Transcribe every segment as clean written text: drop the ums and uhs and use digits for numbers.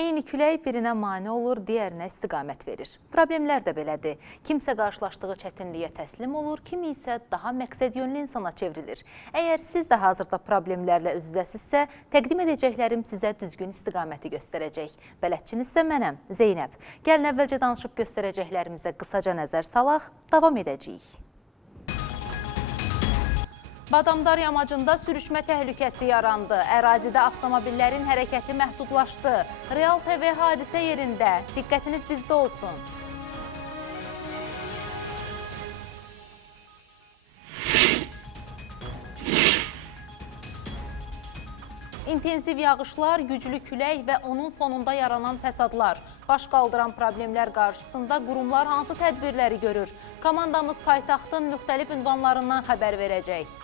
Eyni külək birinə mane olur, digərinə istiqamət verir. Problemlər də belədir. Kimsə qarşılaşdığı çətinliyə təslim olur, kimi isə daha məqsədyönlü insana çevrilir. Əgər siz də hazırda problemlərlə üz-üzəsizsə, təqdim edəcəklərim sizə düzgün istiqaməti göstərəcək. Bələdçiniz isə mənəm, Zeynəb. Gəlin əvvəlcə danışıb göstərəcəklərimizə qısaca nəzər salaq, davam edəcəyik. Badamdar yamacında sürüşmə təhlükəsi yarandı. Ərazidə avtomobillərin hərəkəti məhdudlaşdı. Real TV hadisə yerində. Diqqətiniz bizdə olsun. İntensiv yağışlar, güclü külək və onun fonunda yaranan fəsadlar. Baş qaldıran problemlər qarşısında qurumlar hansı tədbirləri görür? Komandamız paytaxtın müxtəlif ünvanlarından xəbər verəcək.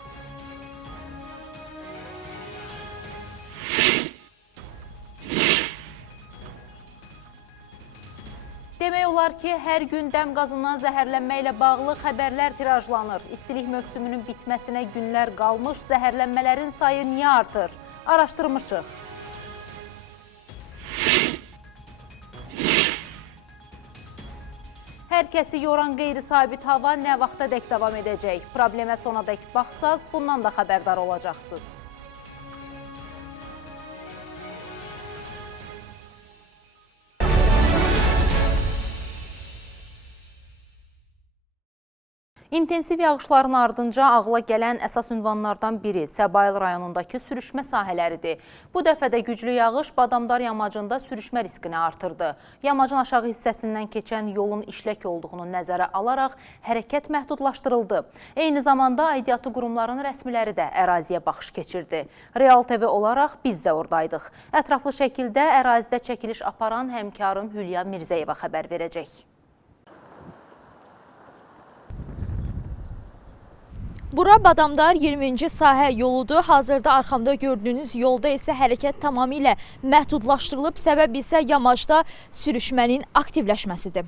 Demək olar ki, hər gün dəm qazından zəhərlənmə ilə bağlı xəbərlər tirajlanır. İstilik mövsümünün bitməsinə günlər qalmış, zəhərlənmələrin sayı niyə artır? Araşdırmışıq. Hər kəsi yoran qeyri-sabit hava nə vaxtadək davam edəcək? Problemə sonadək baxsaz, bundan da xəbərdar olacaqsınız. İntensiv yağışların ardınca ağla gələn əsas ünvanlardan biri Səbail rayonundakı sürüşmə sahələridir. Bu dəfə də güclü yağış Badamdar yamacında sürüşmə riskini artırdı. Yamacın aşağı hissəsindən keçən yolun işlək olduğunu nəzərə alaraq hərəkət məhdudlaşdırıldı. Eyni zamanda aidiyyatı qurumların rəsmiləri də əraziyə baxış keçirdi. Real TV olaraq biz də oradaydıq. Ətraflı şəkildə ərazidə çəkiliş aparan həmkarım Hülya Mirzəyeva xəbər verəcək. Bura Badamdar 20-ci sahə yoludur. Hazırda arxamda gördüyünüz yolda isə hərəkət tamamilə məhdudlaşdırılıb. Səbəb isə yamacda sürüşmənin aktivləşməsidir.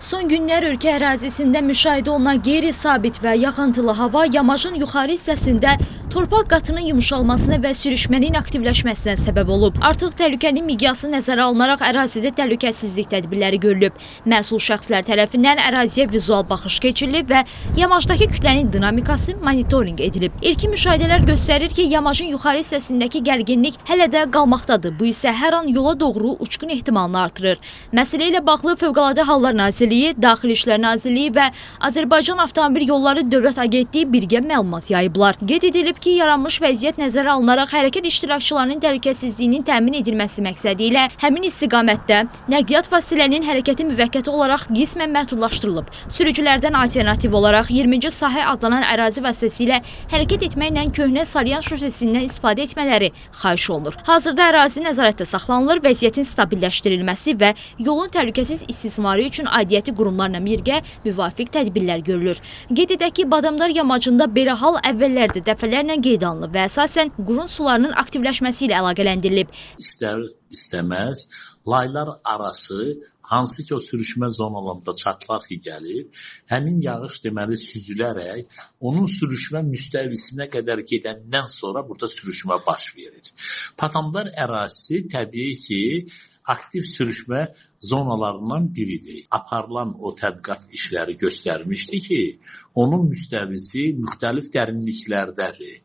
Son günlər ölkə ərazisində müşahidə olunan qeyri-sabit və yağıntılı hava yamacın yuxarı hissəsində torpaq qatının yumuşalmasına və sürüşmənin aktivləşməsinə səbəb olub. Artıq təhlükənin miqyası nəzərə alınaraq ərazidə təhlükəsizlik tədbirləri görülüb. Məsul şəxslər tərəfindən əraziyə vizual baxış keçirilib və yamacdakı kütlənin dinamikası monitorinq edilib. İlkin müşahidələr göstərir ki, yamacın yuxarı hissəsindəki gərginlik hələ də qalmaqdadır. Bu isə hər an yola doğru uçqun ehtimalını artırır. Məsələ ilə bağlı Fövqəladə Hallar Nazirliyi, Daxili İşlər Nazirliyi və Azərbaycan Avtomobil Yolları Dövlət Agentliyi birgə məlumat yayıblar. Qeyd edilib ki, yaranmış vəziyyət nəzərə alınaraq hərəkət iştirakçılarının təhlükəsizliyinin təmin edilməsi məqsədi ilə həmin istiqamətdə nəqliyyat vasitələrinin hərəkəti müvəqqəti olaraq qismən məhdudlaşdırılıb. Sürücülərdən alternativ olaraq 20-ci sahə adlanan ərazi vasitəsilə hərəkət etməklə köhnə Salyan şosesindən istifadə etmələri xahiş olunur. Hazırda ərazi nəzarətdə saxlanılır, vəziyyətin stabilləşdirilməsi və yolun təhlükəsiz istismarı üçün aidiyyəti qurumlarla birgə müvafiq tədbirlər görülür. Qeyd edək ki, Badamdar yamacında belə hal əvvəllərdə dəfələrlə qeyd alınıb və əsasən qurun sularının aktivləşməsi ilə əlaqələndirilib. İstər-istəməz laylar arası hansı ki o sürüşmə zonalarında çatlar ki gəlib, həmin yağış deməli süzülərək onun sürüşmə müstəvisinə qədər gedəndən sonra burada sürüşmə baş verir. Badamdar ərazisi təbii ki aktiv sürüşmə zonalarından biridir. Aparılan o tədqiqat işləri göstərmişdi ki, onun müstəvisi müxtəlif dərinliklərdədir.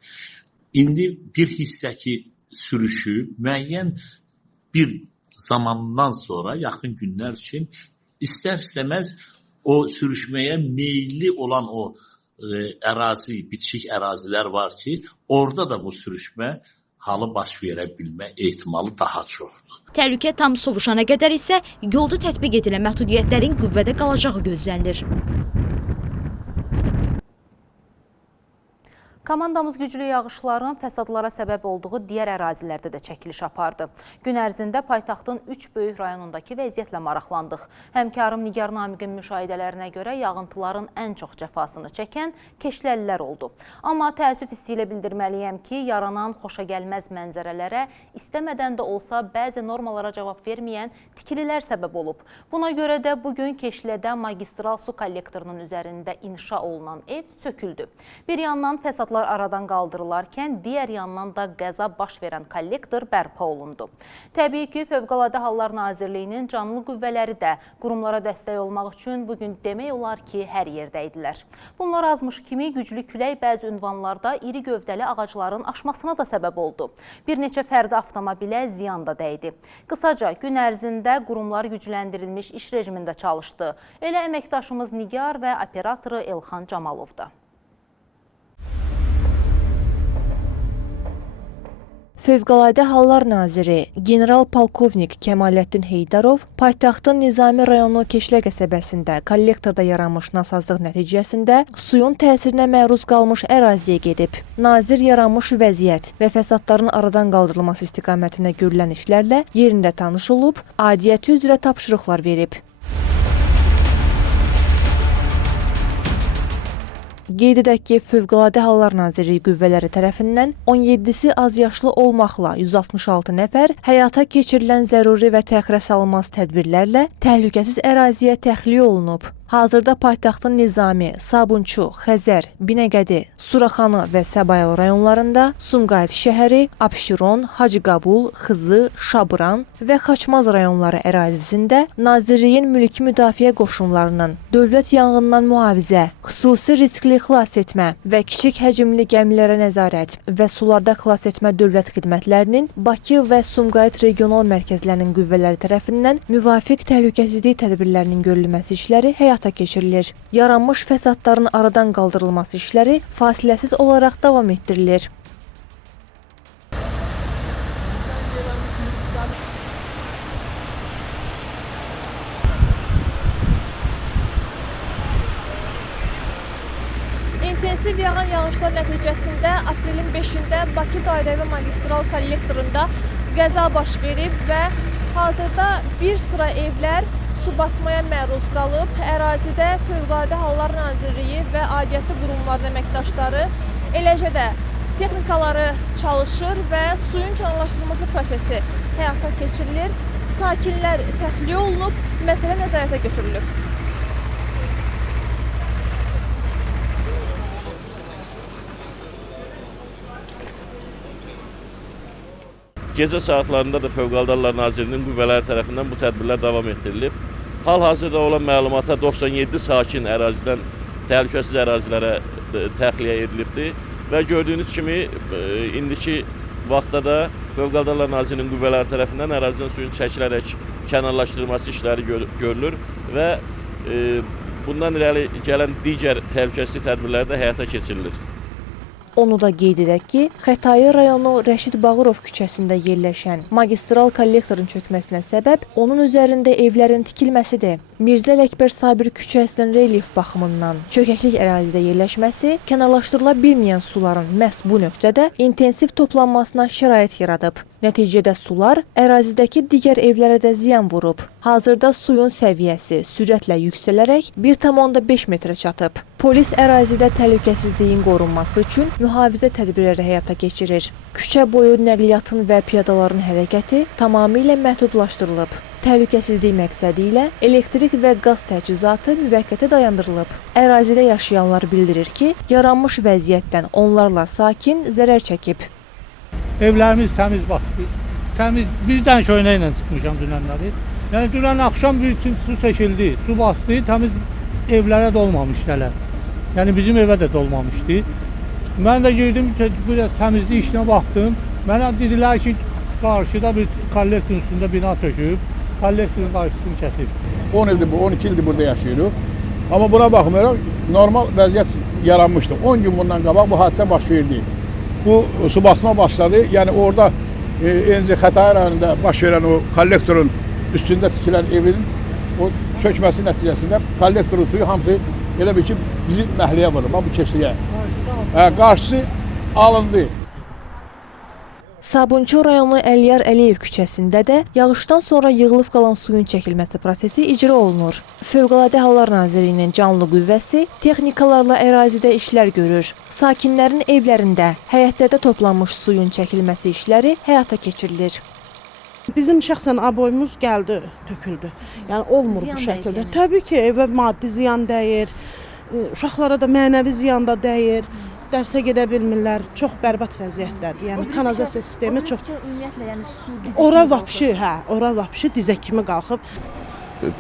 İndi bir hissəki sürüşü müəyyən bir zamandan sonra, yaxın günlər üçün istər-istəməz o sürüşməyə meyilli olan o ərazi, bitişik ərazilər var ki, orada da bu sürüşmə halı baş verə bilmə ehtimalı daha çoxdur. Təhlükə tam sovuşana qədər isə yolda tətbiq edilən məhdudiyyətlərin qüvvədə qalacağı gözlənilir. Komandamız güclü yağışların fəsadlara səbəb olduğu digər ərazilərdə də çəkiliş apardı. Gün ərzində paytaxtın 3 böyük rayonundakı vəziyyətlə maraqlandıq. Həmkarım Nigar Namiqin müşahidələrinə görə yağıntıların ən çox cəfasını çəkən Keşləlilər oldu. Amma təəssüf hissi ilə bildirməliyəm ki, yaranan xoşagəlməz mənzərələrə istəmədən də olsa bəzi normalara cavab verməyən tikililər səbəb olub. Buna görə də bugün Keşlədə magistral su kollektorunun üzərində inşa olunan ev söküldü. Bir yandan fəsadlar aradan qaldırılarkən, digər yandan da qəza baş verən kollektor bərpa olundu. Təbii ki, Fövqəladə Hallar Nazirliyinin canlı qüvvələri də qurumlara dəstək olmaq üçün bugün demək olar ki, hər yerdə idilər. Bunlar azmış kimi güclü külək bəzi ünvanlarda iri gövdəli ağacların aşmasına da səbəb oldu. Bir neçə fərdi avtomobilə ziyan da dəydi. Qısaca, gün ərzində qurumlar gücləndirilmiş iş rejimində çalışdı. Elə əməkdaşımız Nigar və operatoru Elxan Camalov da. Fövqəladə Hallar Naziri General-Polkovnik Kəmaləddin Heydarov paytaxtın Nizami rayonu Keşlə qəsəbəsində kollektorda yaranmış nasazlıq nəticəsində suyun təsirinə məruz qalmış əraziyə gedib. Nazir yaranmış vəziyyət və fəsadların aradan qaldırılması istiqamətində görülən işlərlə yerində tanış olub, aidiyyəti üzrə tapşırıqlar verib. Qeyd edək ki, Fövqəladə Hallar Nazirliyi qüvvələri tərəfindən 17-si azyaşlı olmaqla 166 nəfər həyata keçirilən zəruri və təxirə salınmaz tədbirlərlə təhlükəsiz əraziyə təxliyə olunub. Hazırda paytaxtın Nizami, Sabunçu, Xəzər, Binəqədi, Suraxanı və Səbail rayonlarında Sumqayıt şəhəri, Abşeron, Hacıqabul, Xızı, Şabıran və Xaçmaz rayonları ərazisində Nazirliyin mülki müdafiə qoşunlarının dövlət yanğından mühafizə, xüsusi riskli xilas etmə və kiçik həcmli gəmilərə nəzarət və sularda xilas etmə dövlət xidmətlərinin Bakı və Sumqayıt regional mərkəzlərinin qüvvələri tərəfindən müvafiq təhlükəsizlik tədbirlərinin görülməsi işləri həyata keçirilir. Yaranmış fəsadların aradan qaldırılması işləri fasiləsiz olaraq davam etdirilir. İntensiv yağan yağışlar nəticəsində aprelin 5-də Bakı dairəvi magistral kollektorunda qəza baş verib və hazırda bir sıra evlər su basmaya məruz qalıb. Ərazidə Fövqəladə Hallar Nazirliyi və aidiyyatı qurumların əməkdaşları, eləcə də texnikaları çalışır və suyun kanallaşdırılması prosesi həyata keçirilir. Sakinlər təxliyə olunub, məsələ nəzarətə götürülüb. Gecə saatlarında da Fövqəladə Hallar Nazirliyinin qüvvələri tərəfindən bu tədbirlər davam etdirilib. Hal-hazırda olan məlumata 97 sakin ərazidən təhlükəsiz ərazilərə təxliyə edilibdir və gördüyünüz kimi indiki vaxtda da Fövqəladə Hallar Nazirliyinin qüvvələri tərəfindən ərazidən suyun çəkilərək kənarlaşdırılması işləri görülür və bundan irəli gələn digər təhlükəsizlik tədbirləri də həyata keçirilir. Onu da qeyd edək ki, Xətai rayonu Rəşid Bağırov küçəsində yerləşən magistral kollektorun çökməsinə səbəb onun üzərində evlərin tikilməsidir. Mirzə Ələkbər Sabir küçəsinin relyef baxımından çökəklik ərazidə yerləşməsi kənarlaşdırıla bilməyən suların məhz bu nöqtədə intensiv toplanmasına şərait yaradıb. Nəticədə sular ərazidəki digər evlərə də ziyan vurub. Hazırda suyun səviyyəsi sürətlə yüksələrək 1,5 metrə çatıb. Polis ərazidə təhlükəsizliyin qorunması üçün mühafizə tədbirləri həyata keçirir. Küçə boyu nəqliyyatın və piyadaların hərəkəti tamamilə məhdudlaşdırılıb. Təhlükəsizlik məqsədi ilə elektrik və qaz təchizatı müvəqqəti dayandırılıb. Ərazidə yaşayanlar bildirir ki, yaranmış vəziyyətdən onlarla sakin zərər çəkib. Evlərimiz təmiz baxdı. Təmiz bir dənə köynə ilə çıxmışam dünənləri. Yəni dünən axşam bir üçün su çəkildi, su bastı, təmiz evlərə dolmamışdı hələ. Yəni bizim evə də dolmamışdı. Mən də girdim, biraz təmizlik işinə baxdım. Mənə dedilər ki, qarşıda bir kollektorun üstündə bina çöküb, kollektorun qarşısını kəsib. 10 ildir bu, 12 ildir burada yaşayırıq. Amma buna baxmayaraq normal vəziyyət yaranmışdı. 10 gün bundan qabaq bu hadisə baş verdi. Bu su basma başladı. Yəni orada Enzi Xətai rayonunda baş verən o kollektorun üstündə tikilən evin o çökməsi nəticəsində kollektorun suyu hamısı elə bir ki bizi məhliyə vurur, bu Keşliyə. Qarşısı alındı. Sabunçu rayonu Əliyar Əliyev küçəsində də yağışdan sonra yığılıb qalan suyun çəkilməsi prosesi icra olunur. Fövqəladə Hallar Nazirliyinin canlı qüvvəsi texnikalarla ərazidə işlər görür. Sakinlərin evlərində, həyətlərdə toplanmış suyun çəkilməsi işləri həyata keçirilir. Bizim şəxsən aboyumuz gəldi, töküldü. Yəni olmur bu şəkildə. Təbii ki, evə maddi ziyan dəyir, uşaqlara da mənəvi ziyan da dəyir. Dərsə gedə bilmirlər. Çox bərbad vəziyyətdədir. Yəni kanalizasiya sistemi çox Ümumiyyətlə, yəni su dizə ora vapşı, ora vapşı dizə kimi qalxıb.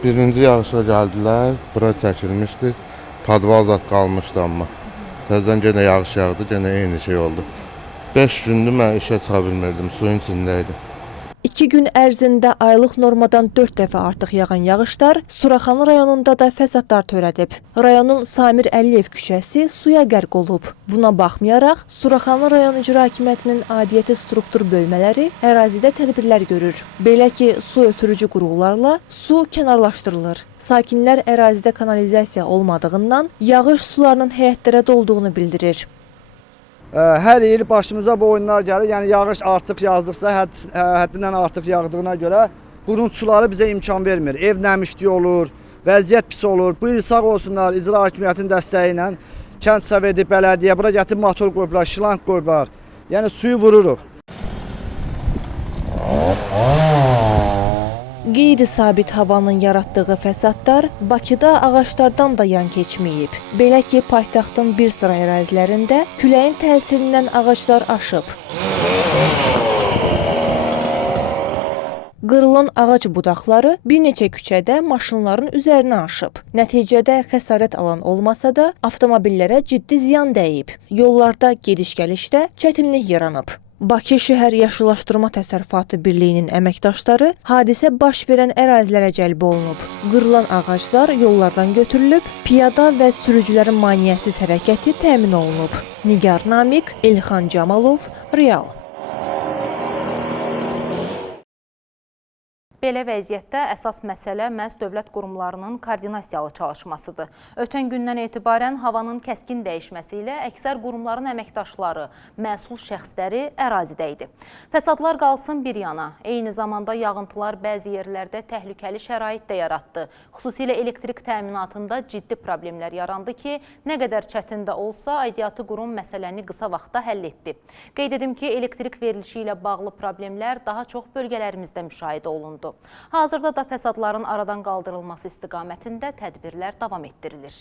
Birinci yağışa gəldilər, bura çəkilmişdi. Padval zat qalmışdı amma. Təzədən yenə yağış yağdı, yenə eyni şey oldu. 5 gündür mən işə çıxa bilmirdim, suyun içindəydim. 2 gün ərzində aylıq normadan 4 dəfə artıq yağan yağışlar Suraxanı rayonunda da fəsadlar törədib. Rayonun Samir Əliyev küçəsi suya qərq olub. Buna baxmayaraq, Suraxanı rayon icra hakimiyyətinin aidiyyəti struktur bölmələri ərazidə tədbirlər görür. Belə ki, su ötürücü qurğularla su kənarlaşdırılır. Sakinlər ərazidə kanalizasiya olmadığından yağış sularının həyətlərə dolduğunu bildirir. Hər il başımıza bu oyunlar gəlir. Yəni yağış artıq yağdıqsa, həddindən artıq yağdığına görə bunun suları bizə imkan vermir. Ev nəmişlik olur, vəziyyət pis olur. Bu il sağ olsunlar icra hakimiyyətinin dəstəyi ilə kənd soveti, bələdiyyə bura gətirib motor qoyublar, şilanq qoyublar. Yəni suyu vururuq. Qeyri-sabit havanın yaratdığı fəsadlar Bakıda ağaclardan da yan keçməyib. Belə ki, paytaxtın bir sıra ərazilərində küləyin təsirindən ağaclar aşıb. Qırılan ağac budaqları bir neçə küçədə maşınların üzərinə aşıb. Nəticədə xəsarət alan olmasa da avtomobillərə ciddi ziyan dəyib. Yollarda gediş-gəlişdə çətinlik yaranıb. Bakı Şəhər Yaşıllaşdırma Təsərrüfatı Birliyinin əməkdaşları hadisə baş verən ərazilərə cəlb olunub. Qırılan ağaclar yollardan götürülüb, piyada və sürücülərin maneəsiz hərəkəti təmin olunub. Nigar Namiq, İlxan Camalov, Real. Belə vəziyyətdə əsas məsələ məhz dövlət qurumlarının koordinasiyalı çalışmasıdır. Ötən gündən etibarən havanın kəskin dəyişməsi ilə əksər qurumların əməkdaşları, məsul şəxsləri ərazidə idi. Fəsadlar qalsın bir yana, eyni zamanda yağıntılar bəzi yerlərdə təhlükəli şərait də yaratdı. Xüsusilə elektrik təminatında ciddi problemlər yarandı ki, nə qədər çətin də olsa, aidiyyatı qurum məsələni qısa vaxtda həll etdi. Qeyd edim ki, elektrik verilişi ilə bağlı problemlər daha çox bölgələrimizdə müşahidə olundu. Hazırda da fəsadların aradan qaldırılması istiqamətində tədbirlər davam etdirilir.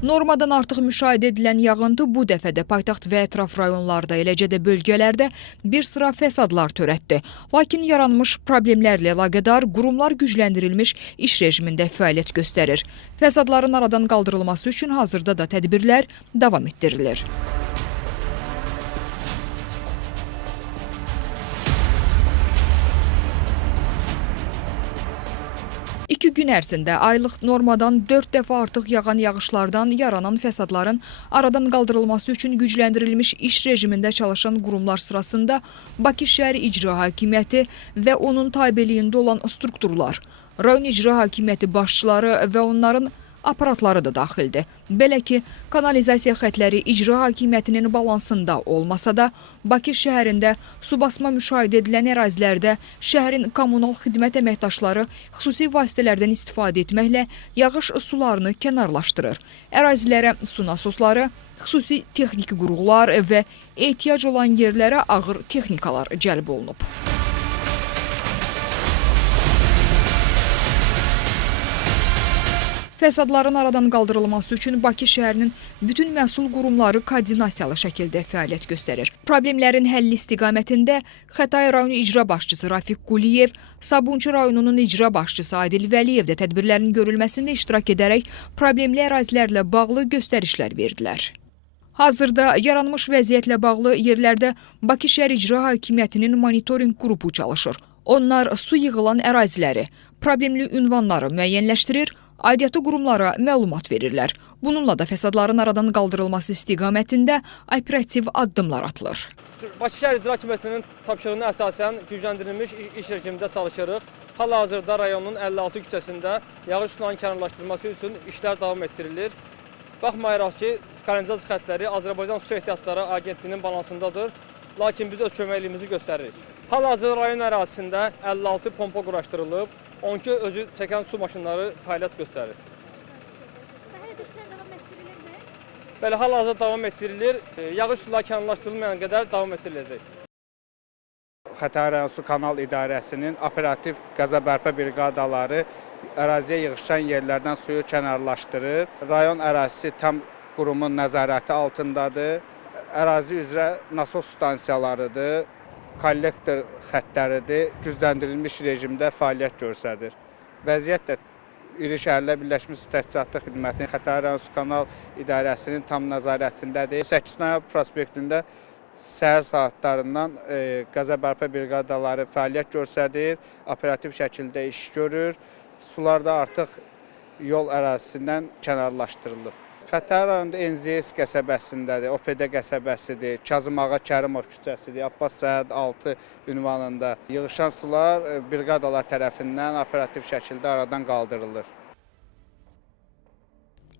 Normadan artıq müşahidə edilən yağıntı bu dəfə də paytaxt və ətraf rayonlarda, eləcə də bölgələrdə bir sıra fəsadlar törətdi. Lakin yaranmış problemlərlə əlaqədar qurumlar gücləndirilmiş iş rejimində fəaliyyət göstərir. Fəsadların aradan qaldırılması üçün hazırda da tədbirlər davam etdirilir. İki gün ərzində aylıq normadan 4 dəfə artıq yağan yağışlardan yaranan fəsadların aradan qaldırılması üçün gücləndirilmiş iş rejimində çalışan qurumlar sırasında Bakı Şəhər İcra Hakimiyyəti və onun tabeliyində olan strukturlar, rayon icra hakimiyyəti başçıları və onların aparatları da daxildir. Belə ki, kanalizasiya xətləri icra hakimiyyətinin balansında olmasa da, Bakı şəhərində su basma müşahidə edilən ərazilərdə şəhərin kommunal xidmət əməkdaşları xüsusi vasitələrdən istifadə etməklə yağış sularını kənarlaşdırır. Ərazilərə su nasosları, xüsusi texniki qurğular və ehtiyac olan yerlərə ağır texnikalar cəlb olunub. Fəsadların aradan qaldırılması üçün Bakı şəhərinin bütün məsul qurumları koordinasiyalı şəkildə fəaliyyət göstərir. Problemlərin həlli istiqamətində Xətai rayonu icra başçısı Rafiq Quliyev, Sabunçu rayonunun icra başçısı Adil Vəliyev də tədbirlərin görülməsində iştirak edərək problemli ərazilərlə bağlı göstərişlər verdilər. Hazırda yaranmış vəziyyətlə bağlı yerlərdə Bakı şəhər icra hakimiyyətinin monitorinq qrupu çalışır. Onlar su yığılan əraziləri, problemli ünvanları müəyyənləşdirir, aidiyyatı qurumlara məlumat verirlər. Bununla da fəsadların aradan qaldırılması istiqamətində operativ addımlar atılır. Bakı şəhər İcra Hakimiyyətinin tapşırığına əsasən gücləndirilmiş iş rejimində çalışırıq. Hal-hazırda rayonun 56 küçəsində yağış sularının kənarlaşdırılması üçün işlər davam etdirilir. Baxmayaraq ki, kanalizasiya xəttləri Azərbaycan Su Ehtiyatları Agentliyinin balansındadır, lakin biz öz köməkliyimizi göstəririk. Hal-hazırda rayon ərazisində 56 pompa quraşdırılıb, 12 özü çəkən su maşınları fəaliyyət göstərir. Bəli, hal-hazırda davam etdirilir. Yağış suları kənarlaşdırılmayan qədər davam etdiriləcək. Xətai rayon Su Kanal İdarəsinin operativ qəza bərpa briqadaları əraziyə yığışan yerlərdən suyu kənarlaşdırır. Rayon ərazisi tam qurumun nəzarəti altındadır. Ərazi üzrə nasos stansiyalarıdır, kollektor xəttləridir, gücləndirilmiş rejimdə fəaliyyət göstərir. Vəziyyət də İri Şəhərlər Birləşmiş Su Təchizatı Xidmətinin Xətai rayon Su Kanal İdarəsinin tam nəzarətindədir. 8 noyabr prospektində səhər saatlarından qəza bərpa briqadaları fəaliyyət göstərir, operativ şəkildə iş görür. Sular da artıq yol ərazisindən kənarlaşdırılıb. Xətai rayonunda NZS qəsəbəsindədir, OPD qəsəbəsidir, Kazım Ağa Kərimov küçəsidir, Abbas Səhəd 6 ünvanında yığışan sular briqadalar tərəfindən operativ şəkildə aradan qaldırılır.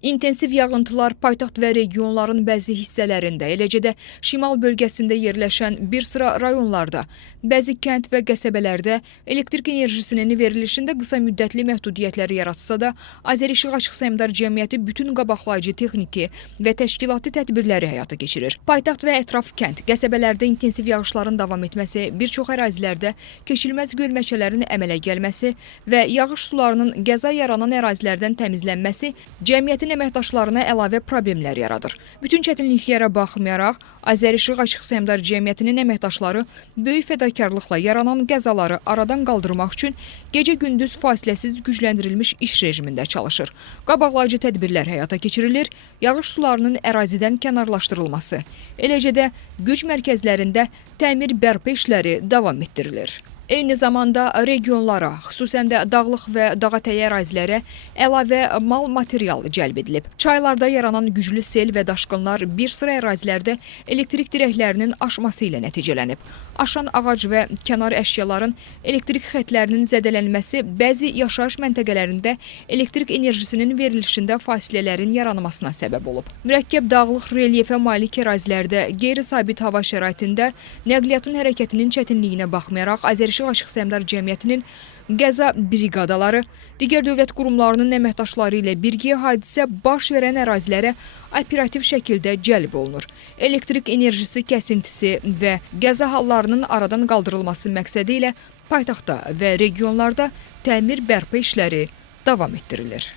İntensiv yağıntılar paytaxt və regionların bəzi hissələrində, eləcə də şimal bölgəsində yerləşən bir sıra rayonlarda, bəzi kənd və qəsəbələrdə elektrik enerjisinin verilişində qısa müddətli məhdudiyyətləri yaratsa da, Azəri İşıq Açıq Səhmdar Cəmiyyəti bütün qabaqlayıcı texniki və təşkilati tədbirləri həyata keçirir. Paytaxt və ətraf kənd, qəsəbələrdə intensiv yağışların davam etməsi, bir çox ərazilərdə keçilməz gölməçələrin əmələ gəlməsi və yağış sularının qəza yaranan ərazilərdən təmizlənməsi cəmiyyətin əməkdaşlarına əlavə problemlər yaradır. Bütün çətinliklərə baxmayaraq, Azəri İşıq Açıq Səhmdar Cəmiyyətinin əməkdaşları böyük fədakarlıqla yaranan qəzaları aradan qaldırmaq üçün gecə-gündüz fasiləsiz gücləndirilmiş iş rejimində çalışır. Qabaqlayıcı tədbirlər həyata keçirilir, yağış sularının ərazidən kənarlaşdırılması, eləcə də güc mərkəzlərində təmir bərpa işləri davam etdirilir. Eyni zamanda regionlara, xüsusən də dağlıq və dağətəyi ərazilərə əlavə mal material cəlb edilib. Çaylarda yaranan güclü sel və daşqınlar bir sıra ərazilərdə elektrik dirəklərinin aşması ilə nəticələnib. Aşan ağac və kənar əşyaların elektrik xəttlərinin zədələnməsi bəzi yaşayış məntəqələrində elektrik enerjisinin verilişində fasilələrin yaranmasına səbəb olub. Mürəkkəb dağlıq relyefə malik ərazilərdə qeyri-sabit hava şəraitində nəqliyyatın hərəkətinin çətinliyinə baxmayaraq Azəri İşıq Açıq Səhmdar Cəmiyyətinin qəza briqadaları, digər dövlət qurumlarının əməkdaşları ilə birgə hadisə baş verən ərazilərə operativ şəkildə cəlb olunur. Elektrik enerjisi kəsintisi və qəza hallarının aradan qaldırılması məqsədi ilə paytaxtda və regionlarda təmir bərpa işləri davam etdirilir.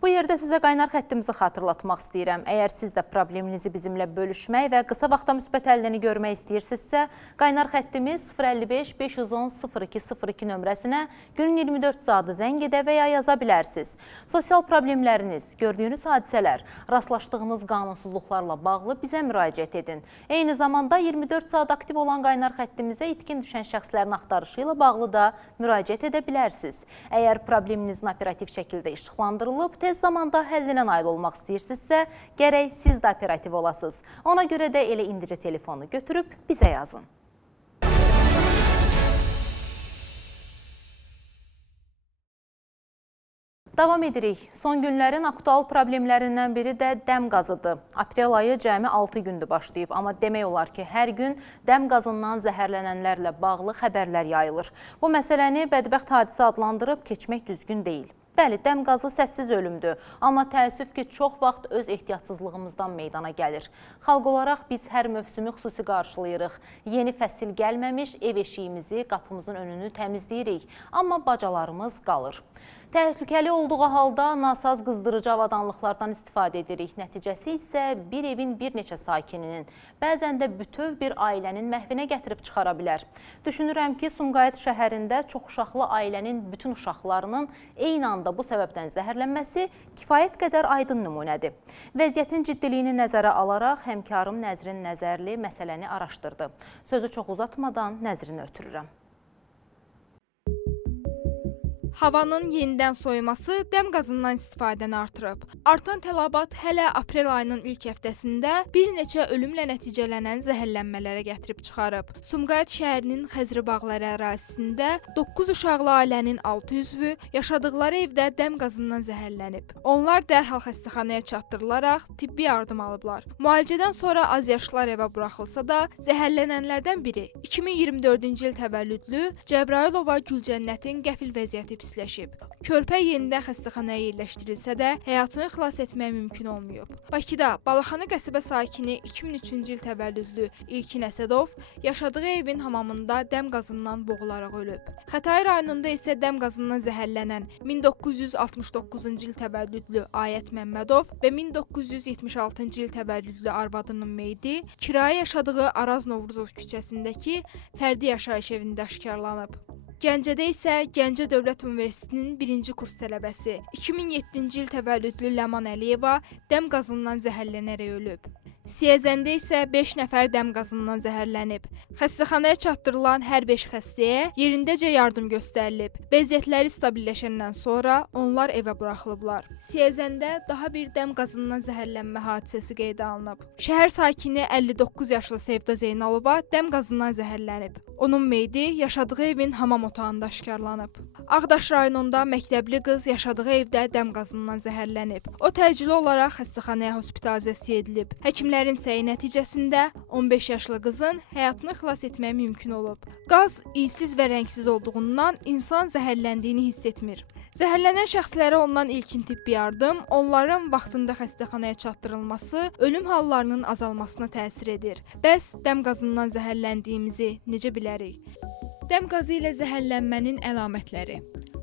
Bu yerdə sizə qaynar xəttimizi xatırlatmaq istəyirəm. Əgər siz də probleminizi bizimlə bölüşmək və qısa vaxtda müsbət həllini görmək istəyirsinizsə, qaynar xəttimiz 055 510 0202 nömrəsinə günün 24 saatı zəng edə və ya yaza bilərsiniz. Sosial problemləriniz, gördüyünüz hadisələr, rastlaşdığınız qanunsuzluqlarla bağlı bizə müraciət edin. Eyni zamanda 24 saat aktiv olan qaynar xəttimizə itkin düşən şəxslərin axtarışı ilə bağlı da müraciət edə bilərsiniz. Əgər probleminizin operativ şəkildə işıqlandırılıb, tez zamanda həllinə nail olmaq istəyirsinizsə, gərək siz də operativ olasınız. Ona görə də elə indicə telefonu götürüb bizə yazın. Davam edirik. Son günlərin aktual problemlərindən biri də dəm qazıdır. Aprel ayı cəmi 6 gündür başlayıb, amma demək olar ki, hər gün dəm qazından zəhərlənənlərlə bağlı xəbərlər yayılır. Bu məsələni bədbəxt hadisə adlandırıb keçmək düzgün deyil. Bəli, dəm qazı səssiz ölümdür, amma təəssüf ki, çox vaxt öz ehtiyatsızlığımızdan meydana gəlir. Xalq olaraq biz hər mövsümü xüsusi qarşılayırıq. Yeni fəsil gəlməmiş ev eşiyimizi, qapımızın önünü təmizləyirik, amma bacalarımız qalır. Təhlükəli olduğu halda nasaz qızdırıcı avadanlıqlardan istifadə edirik. Nəticəsi isə bir evin bir neçə sakininin, bəzən də bütöv bir ailənin məhvinə gətirib çıxara bilər. Düşünürəm ki, Sumqayıt şəhərində çoxuşaqlı ailənin bütün uşaqlarının eyni anda bu səbəbdən zəhərlənməsi kifayət qədər aydın nümunədir. Vəziyyətin ciddiliyini nəzərə alaraq həmkarım Nəzrin Nəzərli məsələni araşdırdı. Sözü çox uzatmadan Nəzrini ötürürəm. Havanın yenidən soyuması dəm qazından istifadəni artırıb. Artan tələbat hələ aprel ayının ilk həftəsində bir neçə ölümlə nəticələnən zəhərlənmələrə gətirib çıxarıb. Sumqayıt şəhərinin Xəzri bağları ərazisində 9 uşaqlı ailənin 6 üzvü yaşadıkları evdə dəm qazından zəhərlənib. Onlar dərhal xəstəxanaya çatdırılaraq tibbi yardım alıblar. Müalicədən sonra azyaşlılar evə buraxılsa da, zəhərlənənlərdən biri 2024-cü il təvəllüdlü Cəbrayılova Gülcənnətin qəfil vəziyyəti pisləşib. Körpə yenidən xəstəxanaya yerləşdirilsə də, həyatını xilas etmək mümkün olmayıb. Bakıda Balaxanı qəsəbə sakini 2003-cü il təvəllüdlü İlkin Əsədov yaşadığı evin hamamında dəm qazından boğularaq ölüb. Xətai rayonunda isə dəm qazından zəhərlənən 1969-cu il təvəllüdlü Ayət Məmmədov və 1976-cı il təvəllüdlü arvadının meyidi kirayə yaşadığı Araz Novruzov küçəsindəki fərdi yaşayış evində aşkarlanıb. Gəncədə isə Gəncə Dövlət Universitetinin 1-ci kurs tələbəsi 2007-ci il təvəllüdlü Ləman Əliyeva dəm qazından zəhərlənərək ölüb. Siyəzəndə isə 5 nəfər dəm qazından zəhərlənib. Xəstəxanaya çatdırılan hər 5 xəstəyə yerindəcə yardım göstərilib. Vəziyyətləri stabilləşəndən sonra onlar evə buraxılıblar. Siyəzəndə daha bir dəm qazından zəhərlənmə hadisəsi qeydə alınıb. Şəhər sakini 59 yaşlı Sevda Zeynalova dəm qazından zəhərlənib. Onun meyidi yaşadığı evin hamam otağında aşkarlanıb. Ağdaş rayonunda məktəbli qız yaşadığı evdə dəm qazından zəhərlənib. O təcili olaraq xəstəxanaya hospitalizasiya edilib. Həkimlərin səyi nəticəsində 15 yaşlı qızın həyatını xilas etmək mümkün olub. Qaz iysiz və rəngsiz olduğundan insan zəhərləndiyini hiss etmir. Zəhərlənən şəxslərə olunan ilkin tibbi yardım, onların vaxtında xəstəxanaya çatdırılması ölüm hallarının azalmasına təsir edir. Bəs dəm qazından zəhərləndiyimizi necə bilərik? Dəm qazı ilə zəhərlənmənin əlamətləri: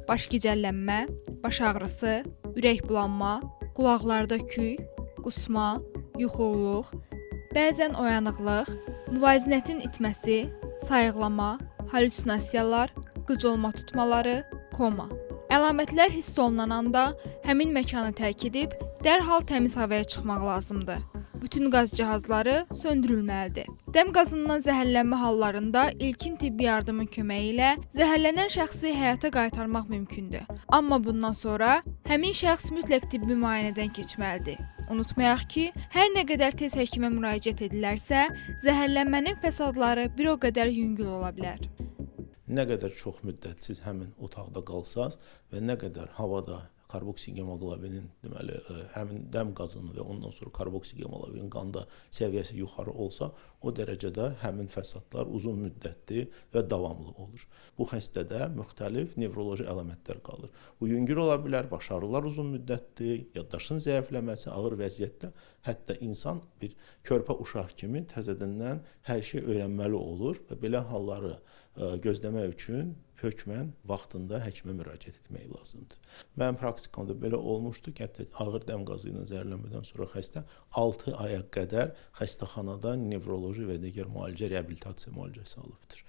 baş gicəllənmə, baş ağrısı, ürək bulanma, qulaqlarda küy, qusma, yuxululuq, bəzən oyanıqlıq, müvazinətin itməsi, sayıqlama, halüsinasiyalar, qıcolma tutmaları, koma. Əlamətlər hiss olunan anda həmin məkanı tərk edib dərhal təmiz havaya çıxmaq lazımdır. Bütün qaz cihazları söndürülməlidir. Dəm qazından zəhərlənmə hallarında ilkin tibbi yardımın köməyi ilə zəhərlənən şəxsi həyata qaytarmaq mümkündür. Amma bundan sonra həmin şəxs mütləq tibbi müayinədən keçməlidir. Unutmayaq ki, hər nə qədər tez həkimə müraciət edilərsə, zəhərlənmənin fəsadları bir o qədər yüngül ola bilər. Nə qədər çox müddət siz həmin otaqda qalsaz və nə qədər havada karboksigemoqlobinin, deməli, həmin dəm qazını və ondan sonra karboksigemoqlobinin qanda səviyyəsi yuxarı olsa, o dərəcədə həmin fəsadlar uzun müddətli və davamlı olur. Bu xəstədə müxtəlif nevroloji əlamətlər qalır. Bu yüngül ola bilər, baş ağrılar uzun müddətli, yaddaşın zəifləməsi, ağır vəziyyətdə, hətta insan bir körpə uşaq kimi təzədəndən hər şey öyrənməli olur və belə halları gözləmək üçün hökmən vaxtında həkimə müraciət etmək lazımdır. Mənim praktikamda belə olmuşdu ki, hətta ağır dəm qazı ilə zəhərlənmədən sonra xəstə 6 aya qədər xəstəxanada nevroloji və digər müalicə, reabilitasiya müalicəsi alıbdır.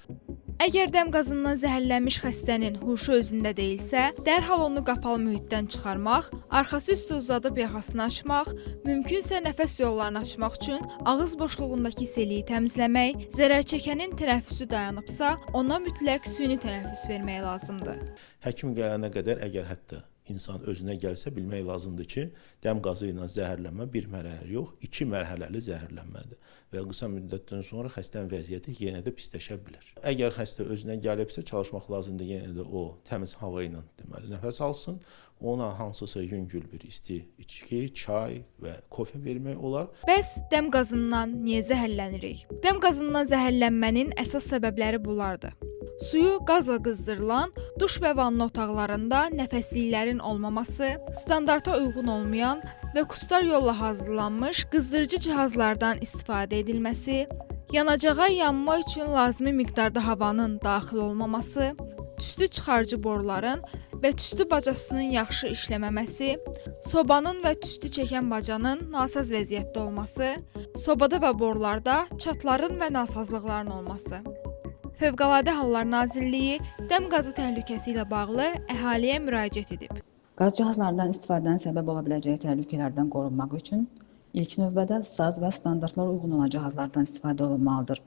Əgər dəm qazından zəhərlənmiş xəstənin huşu özündə deyilsə, dərhal onu qapalı mühitdən çıxarmaq, arxası üstə uzadıb yaxasını açmaq, mümkünsə nəfəs yollarını açmaq üçün ağız boşluğundakı seliyi təmizləmək, zərərçəkənin tənəffüsü dayanıbsa, ona mütləq süni tənəffüs vermək lazımdır. Həkim gələnə qədər əgər hətta insan özünə gəlsə bilmək lazımdır ki, dəm qazı ilə zəhərlənmə bir mərhələ yox, 2 mərhələli zəhərlənmədir və qısa müddətdən sonra xəstənin vəziyyəti yenə də pisləşə bilər. Əgər xəstə özünə gəlibsə, çalışmaq lazımdır yenə də o təmiz hava ilə deməli nəfəs alsın, ona hansısa yüngül bir isti içki, çay və kofe vermək olar. Bəs dəm qazından niyə zəhərlənirik? Dəm qazından zəhərlənmənin əsas səbəbləri bunlardır. Suyu qazla qızdırılan duş və vanna otaqlarında nəfəsliklərin olmaması, standarta uyğun olmayan və kustar yolla hazırlanmış qızdırıcı cihazlardan istifadə edilməsi, yanacağa yanma üçün lazımi miqdarda havanın daxil olmaması, tüstü çıxarıcı boruların və tüstü bacasının yaxşı işləməməsi, sobanın və tüstü çəkən bacanın nasaz vəziyyətdə olması, sobada və borularda çatların və nasazlıqların olması. Fövqəladə Hallar Nazirliyi dəm qazı təhlükəsi ilə bağlı əhaliyə müraciət edib. Qaz cihazlarından istifadənin səbəb ola biləcəyi təhlükələrdən qorunmaq üçün ilk növbədə saz və standartlara uyğun olan cihazlardan istifadə olunmalıdır.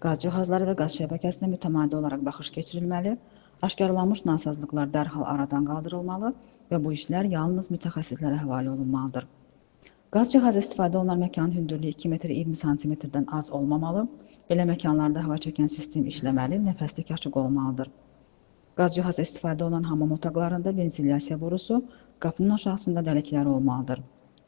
Qaz cihazları və qaz şəbəkəsinə mütəmadi olaraq baxış keçirilməli, aşkarlanmış nasazlıqlar dərhal aradan qaldırılmalı və bu işlər yalnız mütəxəssislərə həvalə olunmalıdır. Qaz cihazı istifadə olunan məkanın hündürlüyü 2 metr 20 santimetrdən az olmamalı, belə məkanlarda hava çəkən sistem işləməli, nəfəslik açıq olmalıdır. Qaz cihazı istifadə olunan hamam otaqlarında ventilyasiya borusu, qapının aşağısında dəlikləri olmalıdır.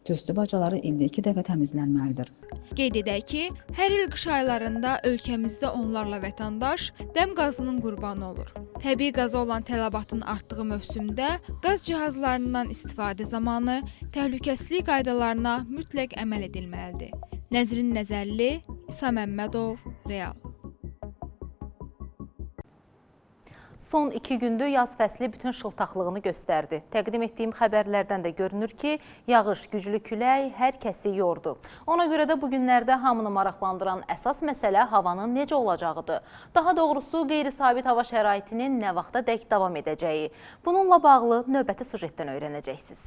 Tüstü bacaları ildə 2 dəfə təmizlənməlidir. Qeyd edək ki, hər il qış aylarında ölkəmizdə onlarla vətəndaş dəm qazının qurbanı olur. Təbii qaza olan tələbatın artdığı mövsümdə qaz cihazlarından istifadə zamanı təhlükəsizlik qaydalarına mütləq əməl edilməlidir. Nəzrin Nəzərli, İsa Məmmədov, Real. Son 2 gündür yaz fəsli bütün şıltaqlığını göstərdi. Təqdim etdiyim xəbərlərdən də görünür ki, yağış, güclü külək hər kəsi yordu. Ona görə də bu günlərdə hamını maraqlandıran əsas məsələ havanın necə olacağıdır. Daha doğrusu, qeyri-sabit hava şəraitinin nə vaxta dək davam edəcəyi. Bununla bağlı növbəti sujetdən öyrənəcəksiniz.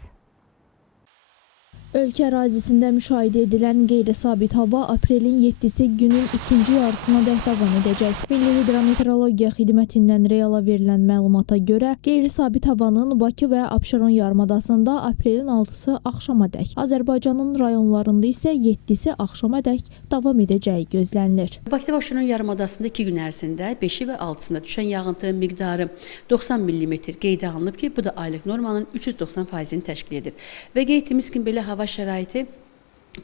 Ölkə ərazisində müşahidə edilən qeyri-sabit hava aprelin 7-si günün ikinci yarısına dək davam edəcək. Milli Hidrometeorologiya Xidmətindən Reala verilən məlumata görə qeyri-sabit havanın Bakı və Abşeron yarımadasında aprelin 6-sı axşama dək, Azərbaycanın rayonlarında isə 7-si axşama dək davam edəcəyi gözlənilir. Bakı və Abşeron yarımadasında 2 gün ərzində 5-i və 6-sında düşən yağıntı miqdarı 90 mm qeydə alınıb ki, bu da aylıq normanın 390%-ni təşkil edir. Və qeyd etdiyimiz kimi belə hava şəraiti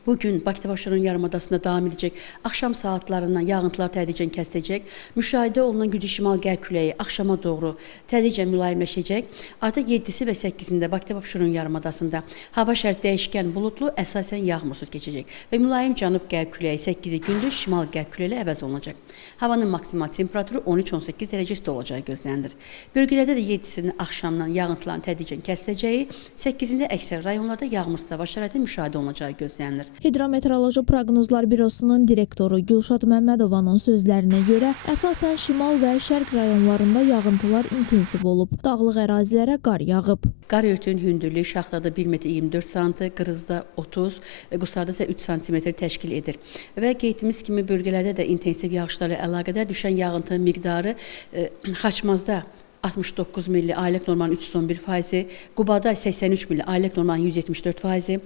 bugün Bakı və Abşeron yarımadasında davam edəcək. Axşam saatlarından yağıntılar tədricən kəsiləcək. Müşahidə olunan güclü şimal-qərb küləyi axşama doğru tədricən mülayimləşəcək. Artıq 7-si və 8-də Bakı və Abşeron yarımadasında hava şəraiti dəyişkən buludlu, əsasən yağmursuz keçəcək və mülayim cənub-qərb küləyi 8-i gündüz şimal-qərb küləyi ilə əvəz olunacaq. Havanın maksimal temperaturu 13-18 dərəcə isti olacağı gözlənilir. Bölgələrdə də 7-sinin axşamdan yağıntıların tədricən kəsiləcəyi, 8-də əksər rayonlarda yağmursuz hava şəraiti müşahidə olunacağı gözlənilir. Hidrometeoroloji Proqnozlar Bürosunun direktoru Gülşad Məmmədovanın sözlərinə görə əsasən şimal və şərq rayonlarında yağıntılar intensiv olub. Dağlıq ərazilərə qar yağıb. Qar örtüyün hündürlüyü Şaxtada 1 metr 24 sm, Qırızda 30, Qusarda isə 3 sm təşkil edir. Və qeyd etdiyimiz kimi bölgələrdə də intensiv yağışlarla əlaqədar düşən yağıntının miqdarı Xaçmazda 69 milli, aylıq normanın 311%, Qubada 83 milli, aylıq normanın 174%,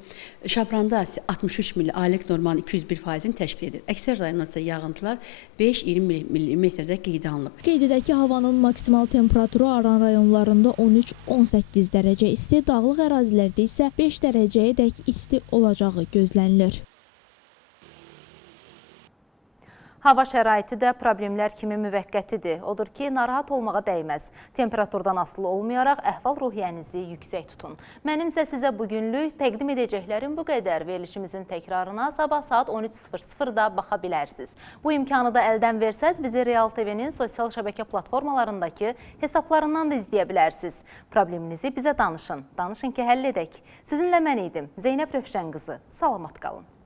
Şabranda 63 milli, aylıq normanın 201%-ni təşkil edir. Əksər rayonlarda yağıntılar 5-20 millimetrdə qeydə alınıb. Qeyd edək ki, havanın maksimal temperaturu Aran rayonlarında 13-18 dərəcə isti, dağlıq ərazilərdə isə 5 dərəcəyə dək isti olacağı gözlənilir. Hava şəraiti də problemlər kimi müvəqqətidir. Odur ki, narahat olmağa dəyməz. Temperaturdan asılı olmayaraq əhval-ruhiyyənizi yüksək tutun. Mənimsə sizə bugünlük təqdim edəcəklərim bu qədər. Verilişimizin təkrarına sabah saat 13:00-da baxa bilərsiniz. Bu imkanı da əldən versəz, bizi Real TV-nin sosial şəbəkə platformalarındakı hesablarından da izləyə bilərsiniz. Probleminizi bizə danışın. Danışın ki, həll edək. Sizinlə mən idim. Zeynəb Rövşən qızı. Salamat qalın.